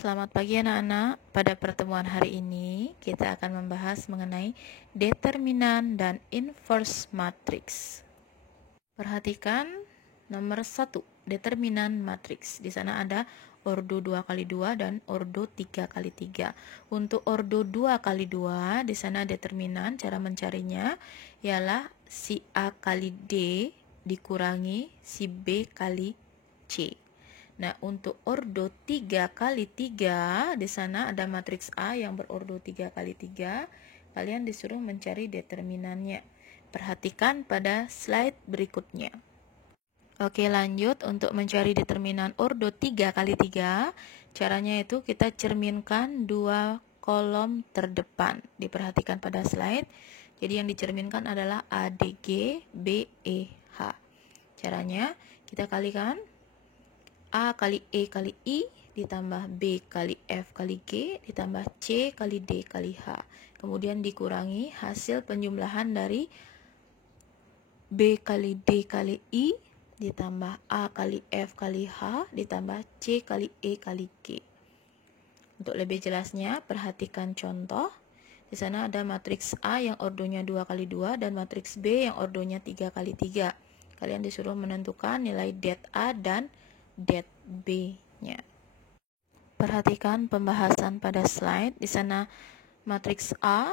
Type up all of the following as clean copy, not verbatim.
Selamat pagi anak-anak. Pada pertemuan hari ini kita akan membahas mengenai determinan dan inverse matrix. Perhatikan nomor 1, determinan matriks. Di sana ada ordo 2x2 dan ordo 3x3. Untuk ordo 2x2, di sana determinan cara mencarinya ialah si A kali D dikurangi si B kali C. Nah, untuk ordo 3x3, di sana ada matriks A yang berordo 3x3. Kalian disuruh mencari determinannya. Perhatikan pada slide berikutnya. Oke, lanjut. Untuk mencari determinan ordo 3x3, caranya itu kita cerminkan dua kolom terdepan. Diperhatikan pada slide. Jadi yang dicerminkan adalah ADG BEH. Caranya kita kalikan A kali E kali I ditambah B kali F kali G ditambah C kali D kali H. Kemudian dikurangi hasil penjumlahan dari B kali D kali I ditambah A kali F kali H ditambah C kali E kali G. Untuk lebih jelasnya, perhatikan contoh. Di sana ada matriks A yang ordonya 2x2 dan matriks B yang ordonya 3x3. Kalian disuruh menentukan nilai det A dan det B-nya. Perhatikan pembahasan pada slide. Di sana matriks A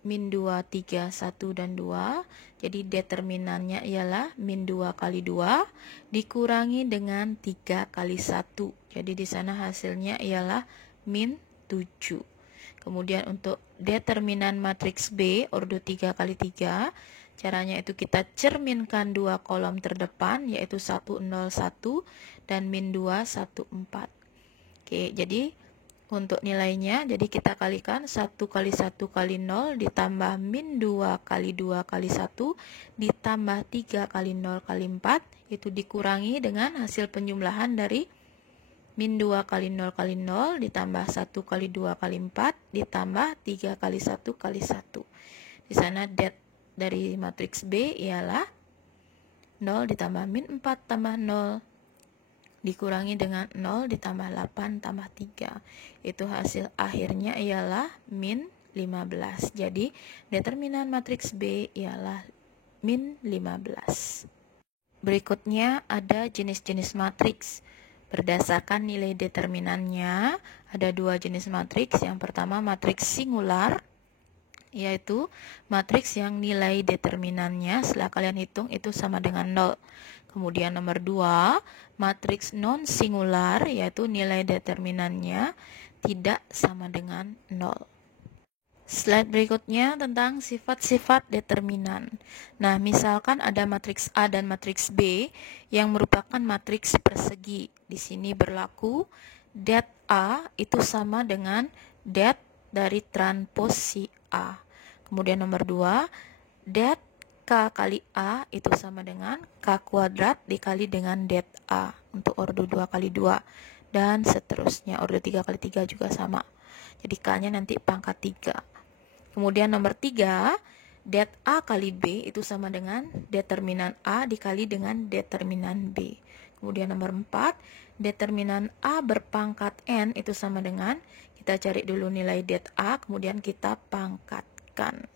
min 2, 3, 1, dan 2. Jadi determinannya ialah min 2 kali 2 dikurangi dengan 3 kali 1. Jadi di sana hasilnya ialah min 7. Kemudian untuk determinan matriks B ordo 3 kali 3, caranya itu kita cerminkan dua kolom terdepan yaitu 1, 0, 1 dan min 2, 1, 4. Oke, jadi untuk nilainya, jadi kita kalikan 1 kali 1 kali 0 ditambah min 2 kali 2 kali 1 ditambah 3 kali 0 kali 4, itu dikurangi dengan hasil penjumlahan dari min 2 kali 0 kali 0 ditambah 1 kali 2 kali 4 ditambah 3 kali 1 kali 1. Di sana det dari matriks B ialah 0 ditambah min 4 tambah 0 dikurangi dengan 0 ditambah 8 tambah 3. Itu hasil akhirnya ialah min 15. Jadi determinan matriks B ialah min 15. Berikutnya ada jenis-jenis matriks. Berdasarkan nilai determinannya, ada dua jenis matriks. Yang pertama matriks singular, yaitu matriks yang nilai determinannya setelah kalian hitung itu sama dengan 0. Kemudian nomor 2, matriks non-singular, yaitu nilai determinannya tidak sama dengan 0. Slide berikutnya tentang sifat-sifat determinan. Nah, misalkan ada matriks A dan matriks B yang merupakan matriks persegi. Di sini berlaku det A itu sama dengan det dari transpos si A. Kemudian nomor 2, det K kali A itu sama dengan K kuadrat dikali dengan det A untuk ordo 2 kali 2 dan seterusnya. Ordo 3 kali 3 juga sama. Jadi K-nya nanti pangkat 3. Kemudian nomor 3, det A kali B itu sama dengan determinan A dikali dengan determinan B. Kemudian nomor 4, determinan A berpangkat N itu sama dengan, kita cari dulu nilai det A, kemudian kita pangkatkan.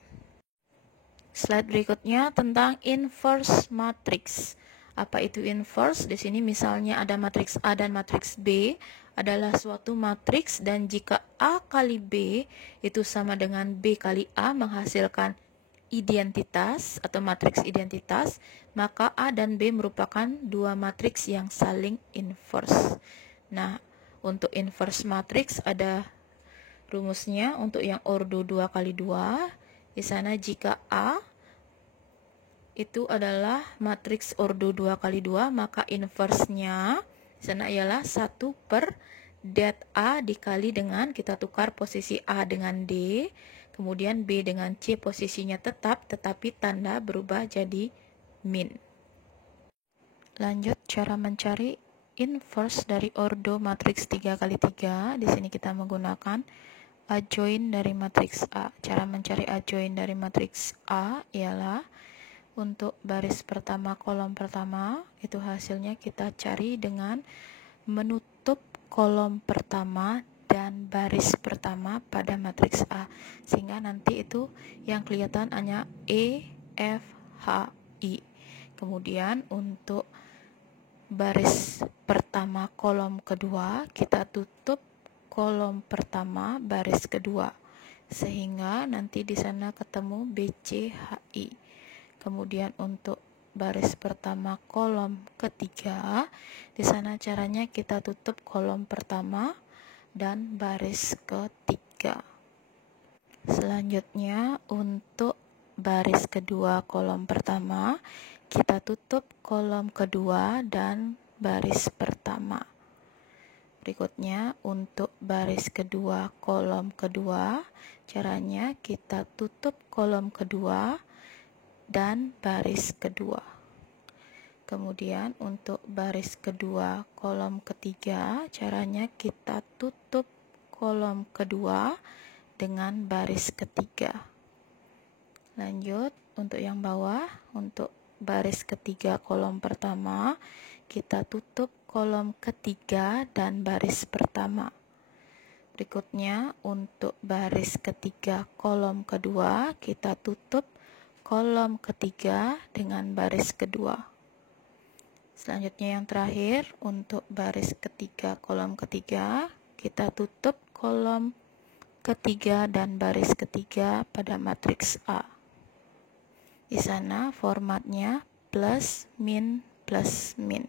Slide berikutnya tentang inverse matrix. Apa itu inverse? Di sini misalnya ada matriks A dan matriks B adalah suatu matriks, dan jika A kali B itu sama dengan B kali A menghasilkan identitas atau matriks identitas, maka A dan B merupakan dua matriks yang saling inverse. Nah, untuk inverse matriks ada rumusnya. Untuk yang ordo 2 kali 2, di sana jika A itu adalah matriks ordo 2 kali 2, maka inverse-nya di sana ialah 1 per det A dikali dengan, kita tukar posisi A dengan D, kemudian B dengan C posisinya tetap, tetapi tanda berubah jadi min. Lanjut cara mencari inverse dari ordo matriks 3 kali 3. Di sini kita menggunakan adjoint dari matriks A. Cara mencari adjoint dari matriks A ialah untuk baris pertama kolom pertama itu hasilnya kita cari dengan menutup kolom pertama dan baris pertama pada matriks A, sehingga nanti itu yang kelihatan hanya E, F, H, I. Kemudian untuk baris pertama kolom kedua, kita tutup kolom pertama baris kedua, sehingga nanti di sana ketemu B, C, H, I. Kemudian untuk baris pertama kolom ketiga, di sana caranya kita tutup kolom pertama dan baris ketiga. Selanjutnya untuk baris kedua kolom pertama, kita tutup kolom kedua dan baris pertama. Berikutnya untuk baris kedua kolom kedua, caranya kita tutup kolom kedua dan baris kedua. Kemudian untuk baris kedua kolom ketiga, caranya kita tutup kolom kedua dengan baris ketiga. Lanjut untuk yang bawah, untuk baris ketiga kolom pertama, kita tutup kolom ketiga dan baris pertama. Berikutnya untuk baris ketiga kolom kedua, kita tutup kolom ketiga dengan baris kedua. Selanjutnya yang terakhir, untuk baris ketiga kolom ketiga, kita tutup kolom ketiga dan baris ketiga pada matriks A. Di sana formatnya plus min plus min.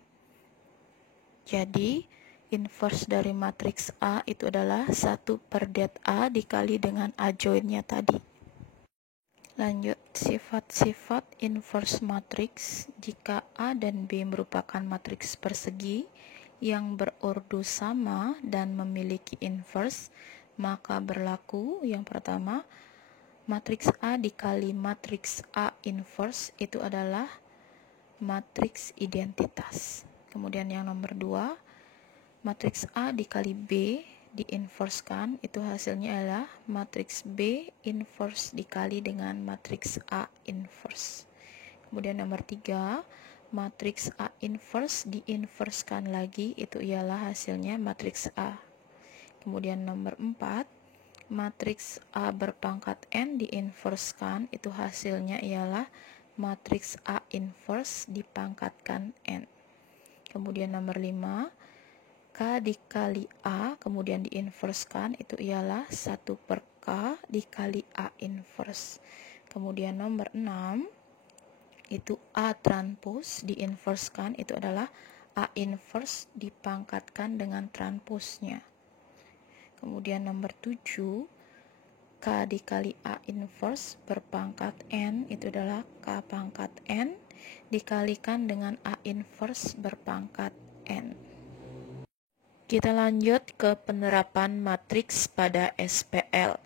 Jadi inverse dari matriks A itu adalah 1/det A dikali dengan A joinnya tadi. Lanjut, sifat-sifat inverse matriks. Jika A dan B merupakan matriks persegi yang berordo sama dan memiliki inverse, maka berlaku yang pertama, matriks A dikali matriks A inverse itu adalah matriks identitas. Kemudian yang nomor 2, matriks A dikali B diinverskan, itu hasilnya adalah matriks B inverse dikali dengan matriks A inverse. Kemudian nomor 3, matriks A inverse diinverskan lagi, itu ialah hasilnya matriks A. Kemudian nomor 4, matriks A berpangkat N diinverskan, itu hasilnya ialah matriks A inverse dipangkatkan N. Kemudian nomor 5, K dikali A kemudian diinverskan, itu ialah 1/K dikali A inverse. Kemudian nomor 6, itu A transpose diinverskan, itu adalah A inverse dipangkatkan dengan transposnya. Kemudian nomor 7, K dikali A inverse berpangkat N, itu adalah K pangkat N dikalikan dengan A inverse berpangkat N. Kita lanjut ke penerapan matriks pada SPL.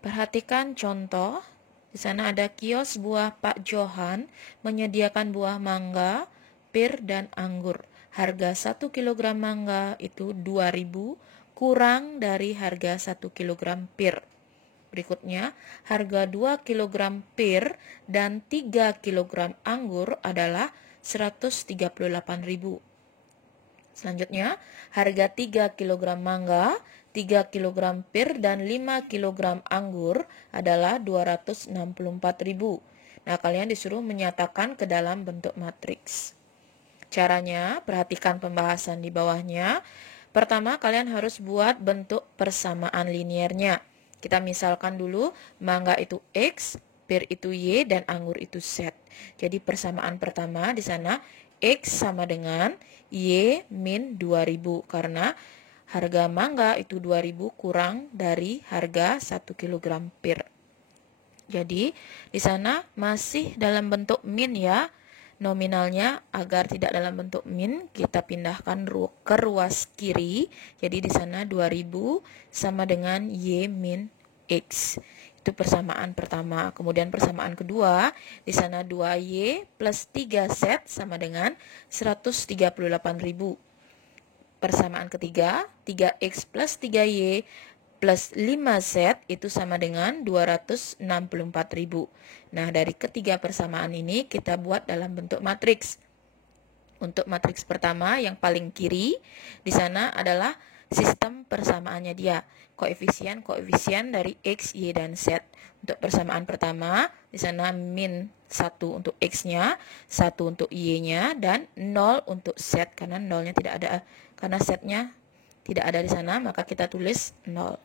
Perhatikan contoh. Di sana ada kios buah Pak Johan menyediakan buah mangga, pir, dan anggur. Harga 1 kg mangga itu 2.000 kurang dari harga 1 kg pir. Berikutnya, harga 2 kg pir dan 3 kg anggur adalah 138.000. Selanjutnya, harga 3 kg mangga, 3 kg pir, dan 5 kg anggur adalah 264.000. Nah, kalian disuruh menyatakan ke dalam bentuk matriks. Caranya, perhatikan pembahasan di bawahnya. Pertama, kalian harus buat bentuk persamaan linearnya. Kita misalkan dulu, mangga itu X, pir itu Y, dan anggur itu Z. Jadi persamaan pertama di sana, X sama dengan Y min 2.000, karena harga mangga itu 2.000 kurang dari harga 1 kg pir. Jadi di sana masih dalam bentuk min ya. Nominalnya agar tidak dalam bentuk min, kita pindahkan ke ruas kiri. Jadi di sana 2.000 sama dengan Y min X. Itu persamaan pertama. Kemudian persamaan kedua, di sana 2Y plus 3Z sama dengan 138.000. Persamaan ketiga, 3X plus 3Y plus 5Z itu sama dengan 264.000. Nah, dari ketiga persamaan ini kita buat dalam bentuk matriks. Untuk matriks pertama yang paling kiri, di sana adalah sistem persamaannya dia, koefisien dari X, Y, dan Z. Untuk persamaan pertama, di sana min 1 untuk X-nya, 1 untuk Y-nya, dan 0 untuk Z, karena nolnya tidak ada, karena Z-nya tidak ada di sana, maka kita tulis 0.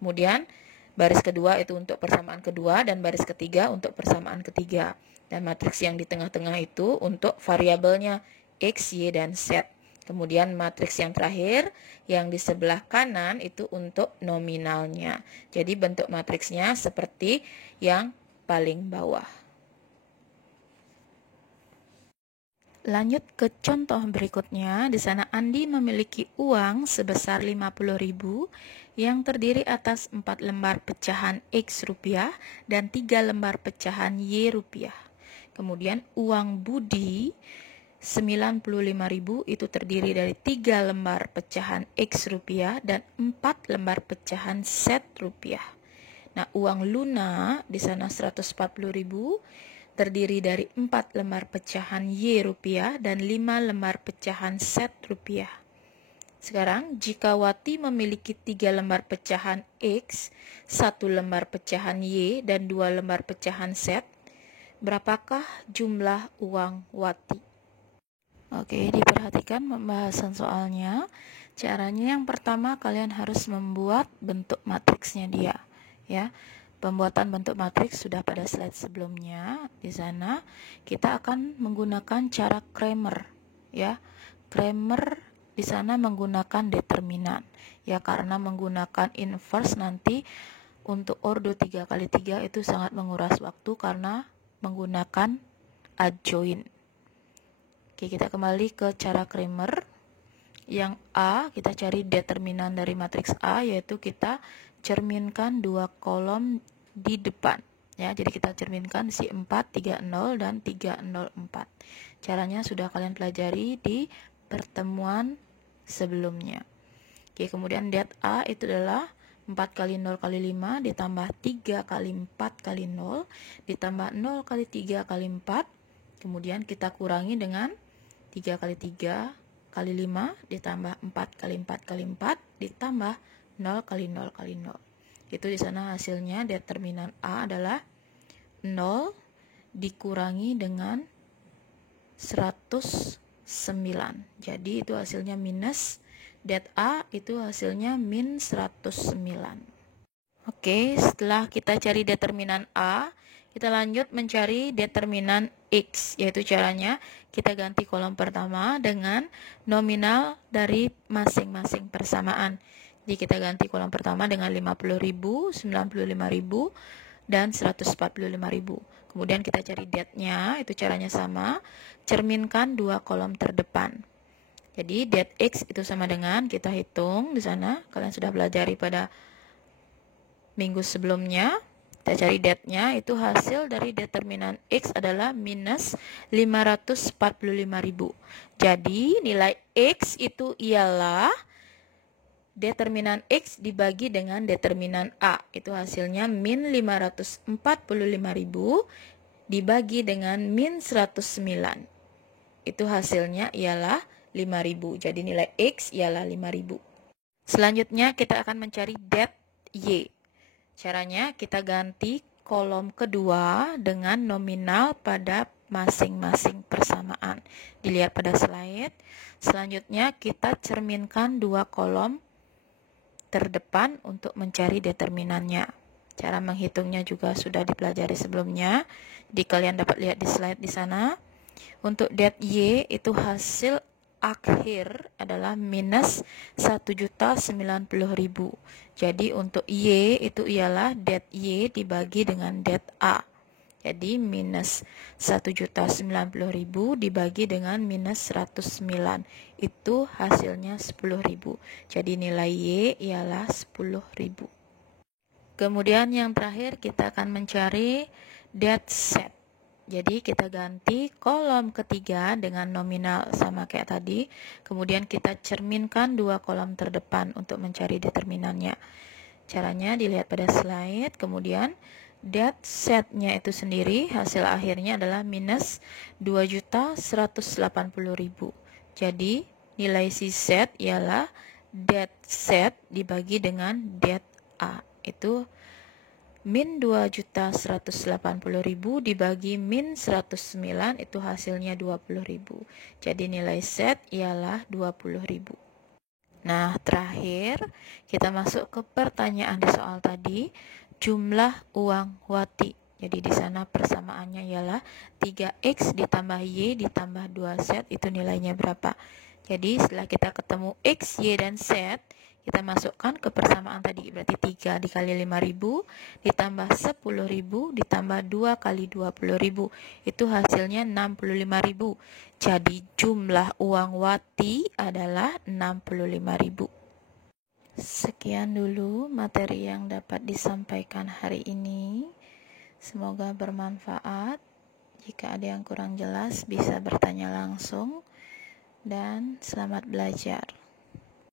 Kemudian baris kedua itu untuk persamaan kedua, dan baris ketiga untuk persamaan ketiga. Dan matriks yang di tengah-tengah itu untuk variabelnya X, Y, dan Z. Kemudian matriks yang terakhir yang di sebelah kanan itu untuk nominalnya. Jadi bentuk matriksnya seperti yang paling bawah. Lanjut ke contoh berikutnya. Di sana Andi memiliki uang sebesar 50.000 yang terdiri atas 4 lembar pecahan X rupiah dan 3 lembar pecahan Y rupiah. Kemudian uang Budi 95.000 itu terdiri dari 3 lembar pecahan X rupiah dan 4 lembar pecahan Z rupiah. Nah, uang Luna di sana 140.000 terdiri dari 4 lembar pecahan Y rupiah dan 5 lembar pecahan Z rupiah. Sekarang, jika Wati memiliki 3 lembar pecahan X, 1 lembar pecahan Y, dan 2 lembar pecahan Z, berapakah jumlah uang Wati? Oke, diperhatikan pembahasan soalnya. Caranya yang pertama, kalian harus membuat bentuk matriksnya dia, ya. Pembuatan bentuk matriks sudah pada slide sebelumnya. Di sana kita akan menggunakan cara Cramer, ya. Cramer di sana menggunakan determinan, ya, karena menggunakan inverse nanti untuk ordo 3x3 itu sangat menguras waktu karena menggunakan adjoint. Oke, kita kembali ke cara Cramer. Yang A, kita cari determinan dari matriks A, yaitu kita cerminkan 2 kolom di depan, ya. Jadi kita cerminkan si 4, 30 dan 304. Caranya sudah kalian pelajari di pertemuan sebelumnya. Oke, kemudian det A itu adalah 4 kali 0 kali 5 ditambah 3 kali 4 kali 0 ditambah 0 kali 3 kali 4. Kemudian kita kurangi dengan 3 kali 3 kali 5 ditambah 4 kali 4 kali 4 ditambah 0 kali 0 kali 0. Itu di sana hasilnya determinan A adalah 0 dikurangi dengan 109. Jadi itu hasilnya minus, det A itu hasilnya min 109. Oke, setelah kita cari determinan A, kita lanjut mencari determinan X, yaitu caranya kita ganti kolom pertama dengan nominal dari masing-masing persamaan. Jadi kita ganti kolom pertama dengan 50.000, 95.000, dan 145.000. Kemudian kita cari det-nya, itu caranya sama, cerminkan 2 kolom terdepan. Jadi det X itu sama dengan, kita hitung di sana, kalian sudah pelajari pada minggu sebelumnya. Kita cari det-nya, itu hasil dari determinan X adalah minus 545.000. Jadi nilai X itu ialah determinan X dibagi dengan determinan A. Itu hasilnya min 545.000 dibagi dengan min 109. Itu hasilnya ialah 5.000. Jadi nilai X ialah 5.000. Selanjutnya kita akan mencari det Y. Caranya kita ganti kolom kedua dengan nominal pada masing-masing persamaan. Dilihat pada slide. Selanjutnya kita cerminkan 2 kolom terdepan untuk mencari determinannya. Cara menghitungnya juga sudah dipelajari sebelumnya. Jadi kalian dapat lihat di slide di sana. Untuk det Y itu hasil akhir adalah minus 1.090.000. Jadi untuk Y itu ialah det Y dibagi dengan det A. Jadi minus 1.090.000 dibagi dengan minus 109. Itu hasilnya 10.000. Jadi nilai Y ialah 10.000. Kemudian yang terakhir kita akan mencari det Z. Jadi kita ganti kolom ketiga dengan nominal sama kayak tadi. Kemudian kita cerminkan 2 kolom terdepan untuk mencari determinannya. Caranya dilihat pada slide. Kemudian det Z-nya itu sendiri hasil akhirnya adalah minus 2.180.000. Jadi nilai si Z ialah det Z dibagi dengan det A. Itu min 2.180.000 dibagi min 109, itu hasilnya 20.000. Jadi nilai Z ialah 20.000. Nah, terakhir kita masuk ke pertanyaan di soal tadi, jumlah uang Wati. Jadi di sana persamaannya ialah 3X ditambah Y ditambah 2Z, itu nilainya berapa? Jadi setelah kita ketemu X, Y, dan Z, kita masukkan ke persamaan tadi. Berarti 3 dikali 5.000 ditambah 10.000 ditambah 2 kali 20.000. Itu hasilnya 65.000. Jadi jumlah uang Wati adalah 65.000. Sekian dulu materi yang dapat disampaikan hari ini. Semoga bermanfaat. Jika ada yang kurang jelas bisa bertanya langsung. Dan selamat belajar.